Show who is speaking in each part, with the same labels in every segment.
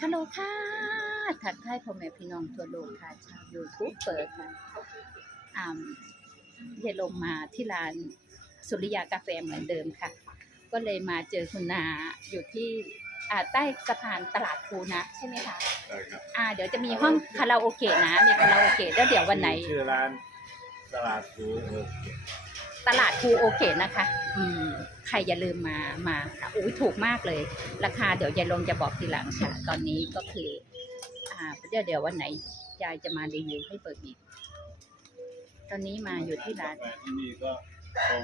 Speaker 1: ฮัลโหลค่ะทักทายพ่อแม่พี่น้องทั่วโลกค่ะ ชาวยูทูบเปิดค่ะอ่าเยายลมมาที่ร้านสุริยากาแฟเหมือนเดิมค่ะ ก็เลยมาเจอคุณนาอยู่ที่อ่าใต้สะพานตลาดภูนะใช่ไหมคะ
Speaker 2: ใช่ครับ
Speaker 1: อ่า เดี๋ยวจะมีห้องคาราโอเกะนะ มีคาราโอเกะแล้วเดี๋ยววันไหน
Speaker 2: ชื่อร้านตลาดภูโอเค
Speaker 1: ตลาดภูโอเคนะคะ อืมใครอย่าลืมมามาค่ะอุ้ยถูกมากเลย ราคาเดี๋ยวยายลงจะบอกทีหลังค่ะ ตอนนี้ก็คือ อ่าเดี๋ยวเดี๋ยววันไหนยายจะมารีวิวให้เปิดอีก ตอนนี้มาอยู่ที่ร้าน
Speaker 2: กาแฟที่นี่ก็ตรง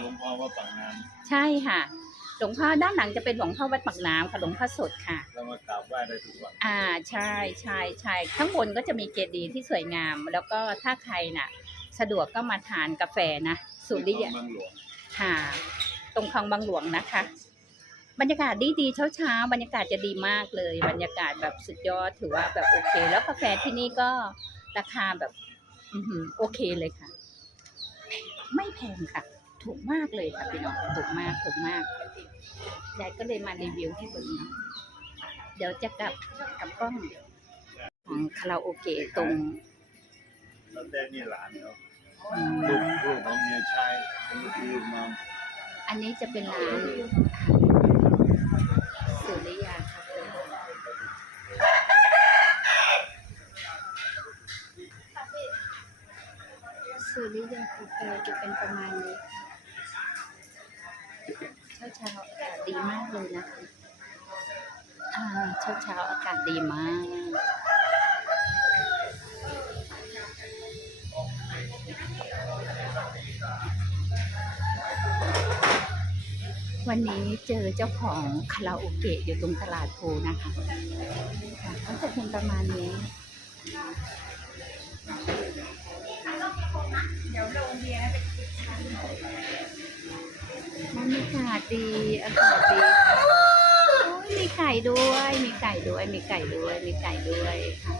Speaker 2: หลวงพ่อว่าปากน้
Speaker 1: ใช่ค่ะ หลวงพ่อด้านหลังจะเป็นหลวงพ่อวัดปากน้ำค่ะหลวงพ่อสดค่ะำ
Speaker 2: เรามากราบไหว้ได้ทุกวัน
Speaker 1: อ่าใช่ใช่ใช่ข้างบนก็จะมีเจดีย์ที่สวยงาม แล้วก็ถ้าใครน่ะ สะดวกก็มาทานกาแฟนะสุริยะ
Speaker 2: เมืองหลวง
Speaker 1: ค่ะตรงคลองบางหลวงนะคะ บรรยากาศดีดีเช้าเช้าๆบรรยากาศจะดีมากเลย บรรยากาศแบบสุดยอดถือว่าแบบโอเค แล้วกาแฟที่นี่ก็ราคาแบบอือหือโอเคเลยค่ะ ไม่แพงค่ะ ถูกมากเลยค่ะพี่น้องถูกมากถูกมากยายก็เลยมารีวิวให้ดูนะเดี๋ยวจะกลับกับกล้องของคาราโอเกะตรง
Speaker 2: แล้วแต่นี่หลานเขา
Speaker 1: อืม
Speaker 2: ลูกลูกของเมียชายเป็นลูกน้อง
Speaker 1: อันนี้จะเป็นร้านสุริยาคาเฟ่สุริยาคาเฟ่จะเป็นประมาณนี้เช้าเช้าๆอากาศดีมากเลยนะคะอ่าเช้าเช้าๆอากาศดีมาก วันนี้เจอเจ้าของคาราโอเกะอยู่ตรงตลาดโพนะคะค่ะก็จะเป็นประมาณนี้บรรยากาศดีอากาศดีค่ะโอ้ยมีไก่ด้วย มีไก่ด้วย มีไก่ด้วย มีไก่ด้วยค่ะ